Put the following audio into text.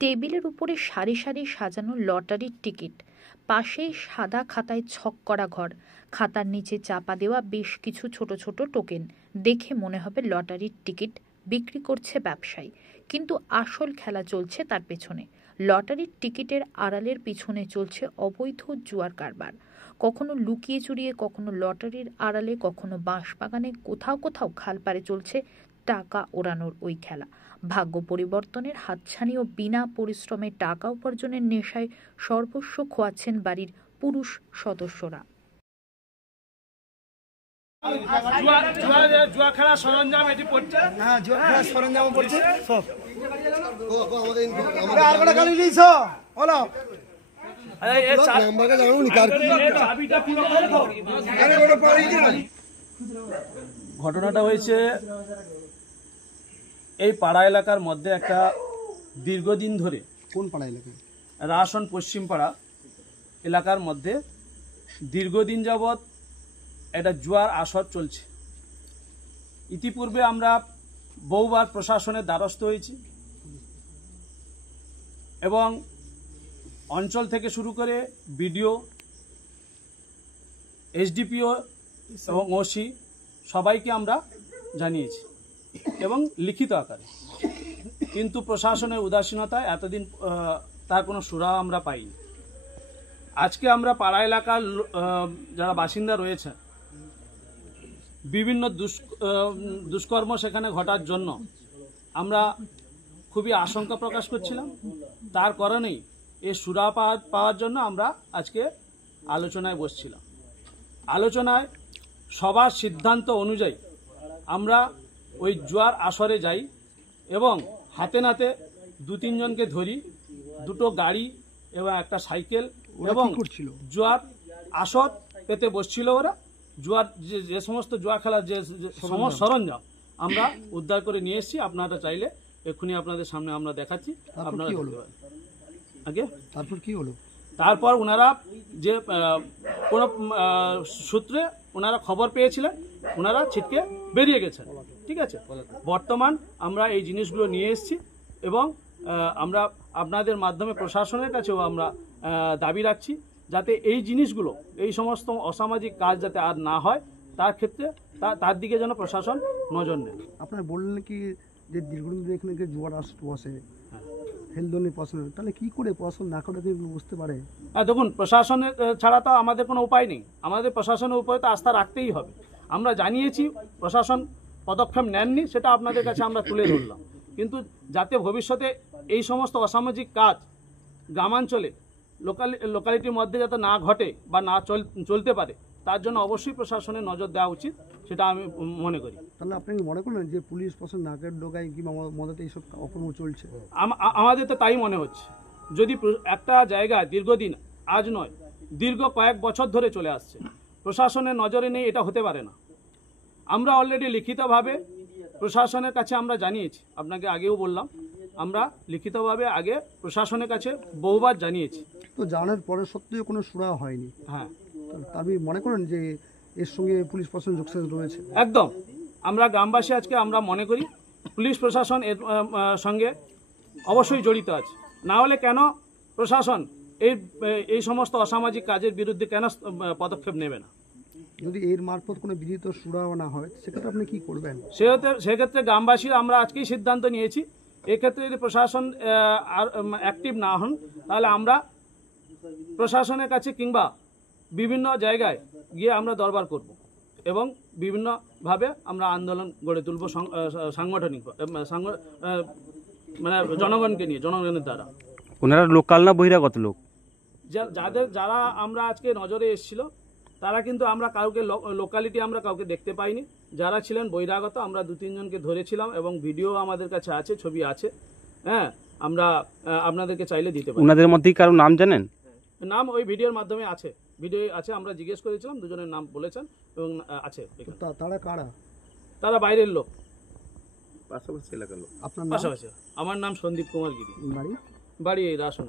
টেবিলের উপরে সারি সারি সাজানো লটারির টিকিট, পাশেই সাদা খাতায় ছক করা ঘর, খাতার নিচে চাপা দেওয়া বেশ কিছু ছোট ছোট টোকেন। দেখে মনে হবে লটারির টিকিট বিক্রি করছে ব্যবসায়ী, কিন্তু আসল খেলা চলছে তার পেছনে। লটারির টিকিটের আড়ালের পিছনে চলছে অবৈধ জুয়ার কারবার। কখনো লুকিয়ে চুরিয়ে, কখনো লটারির আড়ালে, কখনো বাঁশবাগানে, কোথাও কোথাও খালপাড়ে চলছে টাকা ওড়ানোর ওই খেলা। ভাগ্য পরিবর্তনের হাতছানি ও বিনা পরিশ্রমে টাকা উপার্জনের নেশায় সর্বস্ব খোয়াচ্ছেন বাড়ির পুরুষ সদস্যরা। জুয়া খেলার সরঞ্জাম এটি পড়ছে। হ্যাঁ, জুয়া খেলার সরঞ্জাম পড়ছে সব। ঘটনাটা হয়েছে এই পাড়া এলাকার মধ্যে একটা দীর্ঘদিন ধরে, কোন পাড়া এলাকায়? রাসন পশ্চিম পাড়া এলাকার মধ্যে দীর্ঘদিন যাবৎ একটা জুয়ার আসর চলছে। ইতিপূর্বে আমরা বহুবার প্রশাসনের দ্বারস্থ হয়েছি এবং অঞ্চল থেকে শুরু করে বিডিও, এসডিপিও এবং ওসি সবাইকে আমরা জানিয়েছি এবং লিখিত আকারে, কিন্তু প্রশাসনের উদাসীনতায় এতদিন তার কোনো সুরাহা আমরা পাইনি। আজকে আমরা পাড়া এলাকার যারা বাসিন্দা রয়েছে, বিভিন্ন দুষ্কর্ম সেখানে ঘটার জন্য আমরা খুবই আশঙ্কা প্রকাশ করছিলাম। তার কারণেই এই সুরাহা পাওয়ার জন্য আমরা আজকে আলোচনায় বসছিলাম। আলোচনায় সবার সিদ্ধান্ত অনুযায়ী আমরা ওই জুয়ার আসরে যাই এবং হাতে নাতে 2-3 জনকে ধরি, 2টো গাড়ি এবং একটা সাইকেল, এবং জুয়ার আসর পেতে বসছিল ওরা। জুয়ার যে সমস্ত জুয়া খেলার যে সরঞ্জাম আমরা উদ্ধার করে নিয়ে এসেছি। আপনারা চাইলে এক্ষুনি আপনাদের সামনে আমরা দেখাচ্ছি। আপনারা আগে তারপর কি হলো? তারপর ওনারা যে কোনো সূত্রে ওনারা খবর পেয়েছিলেন, ওনারা ছিটকে বেরিয়ে গেছেন। ঠিক আছে, বর্তমান আমরা এই জিনিসগুলো নিয়ে এসেছি এবং আমরা আপনাদের মাধ্যমে প্রশাসনের কাছেও আমরা দাবি রাখছি যাতে এই জিনিসগুলো, এই সমস্ত অসামাজিক কাজ যাতে আর না হয়, তার ক্ষেত্রে তার দিকে যেন প্রশাসন নজর নেয়। আপনার বললেন কি যে দীর্ঘদিন ধরে এখানে জুয়ার আসর বসে, হেলদনি পছন্দ, তাহলে কি করে পছন্দ না করে বুঝতে পারে? হ্যাঁ, দেখুন, প্রশাসনের ছাড়া তো আমাদের কোনো উপায় নেই। আমাদের প্রশাসনের উপরে তো আস্থা রাখতেই হবে। আমরা জানিয়েছি, প্রশাসন পদক্ষেপ নেননি, সেটা আপনাদের কাছে আমরা তুলে ধরলাম। কিন্তু যাতে ভবিষ্যতে এই সমস্ত অসামাজিক কাজ গ্রামাঞ্চলে লোকালিটির মধ্যে যাতে না ঘটে বা না চলতে পারে, তার জন্য অবশ্যই প্রশাসনের নজর দেওয়া উচিত, সেটা আমি মনে করি। তাহলে আপনি মনে করলেন যে পুলিশ প্রশাসন নাকের ডোকায় কিংবা মদতে এইসব অকর্ম চলছে? আমাদের তো তাই মনে হচ্ছে। যদি একটা জায়গায় দীর্ঘদিন, আজ নয়, দীর্ঘ কয়েক বছর ধরে চলে আসছে, প্রশাসনের নজরে নেই, এটা হতে পারে না। আমরা অলরেডি লিখিতভাবে প্রশাসনের কাছে আমরা জানিয়েছি, আপনাকে আগেও বললাম, আমরা লিখিতভাবে আগে প্রশাসনের কাছে বহুবার জানিয়েছি। তো জানার পরে সত্ত্বেও কোনো সুরাহা হয়নি? হ্যাঁ, আপনি মনে করেন যে এর সঙ্গে পুলিশ প্রশাসন যোগসাজশ রয়েছে? একদম। আমরা গ্রামবাসী আজকে আমরা মনে করি পুলিশ প্রশাসন এর সঙ্গে অবশ্যই জড়িত আছে। না হলে কেন প্রশাসন এই সমস্ত অসামাজিক কাজের বিরুদ্ধে কেন পদক্ষেপ নেবে না? যদি এর মারফত কোনো বিধিত সুরাহা না হয়, সেক্ষেত্রে আপনি কি করবেন? সেক্ষেত্রে গ্রামবাসীরা আমরা আজকেই সিদ্ধান্ত নিয়েছি, এক্ষেত্রে যদি প্রশাসন অ্যাক্টিভ না হন, তাহলে আমরা প্রশাসনের কাছে কিংবা বিভিন্ন জায়গায় গিয়ে আমরা দরবার করব এবং বিভিন্নভাবে আমরা আন্দোলন গড়ে তুলব, সাংগঠনিক মানে জনগণকে নিয়ে, জনগণের দ্বারা। ওনারা লোকাল না বহিরাগত লোক? যারা আমরা আজকে নজরে এসেছিল, তারা কিন্তু আমরা কাউকে লোকালিটি আমরা কাউকে দেখতে পাইনি। যারা ছিলেন বহিরাগত, আমরা 2-3 জনকে ধরেছিলাম এবং ভিডিও আমাদের কাছে আছে, ছবি আছে। হ্যাঁ, আমরা আপনাদেরকে চাইলে দিতে পারি। ওনাদের মধ্যেই কারো নাম জানেন? নাম ওই ভিডিওর মাধ্যমে আছে, ভিডিও আছে, আমরা জিজ্ঞেস করেছিলাম, 2 জনের নাম বলেছেন এবং আছে। তারা কারা? তারা বাইরের লোক, পাশাপাশি এলাকার লোক। আপনার পাশাপাশি। আমার নাম সন্দীপ কুমার গিরি, বাড়ি এই রাসন।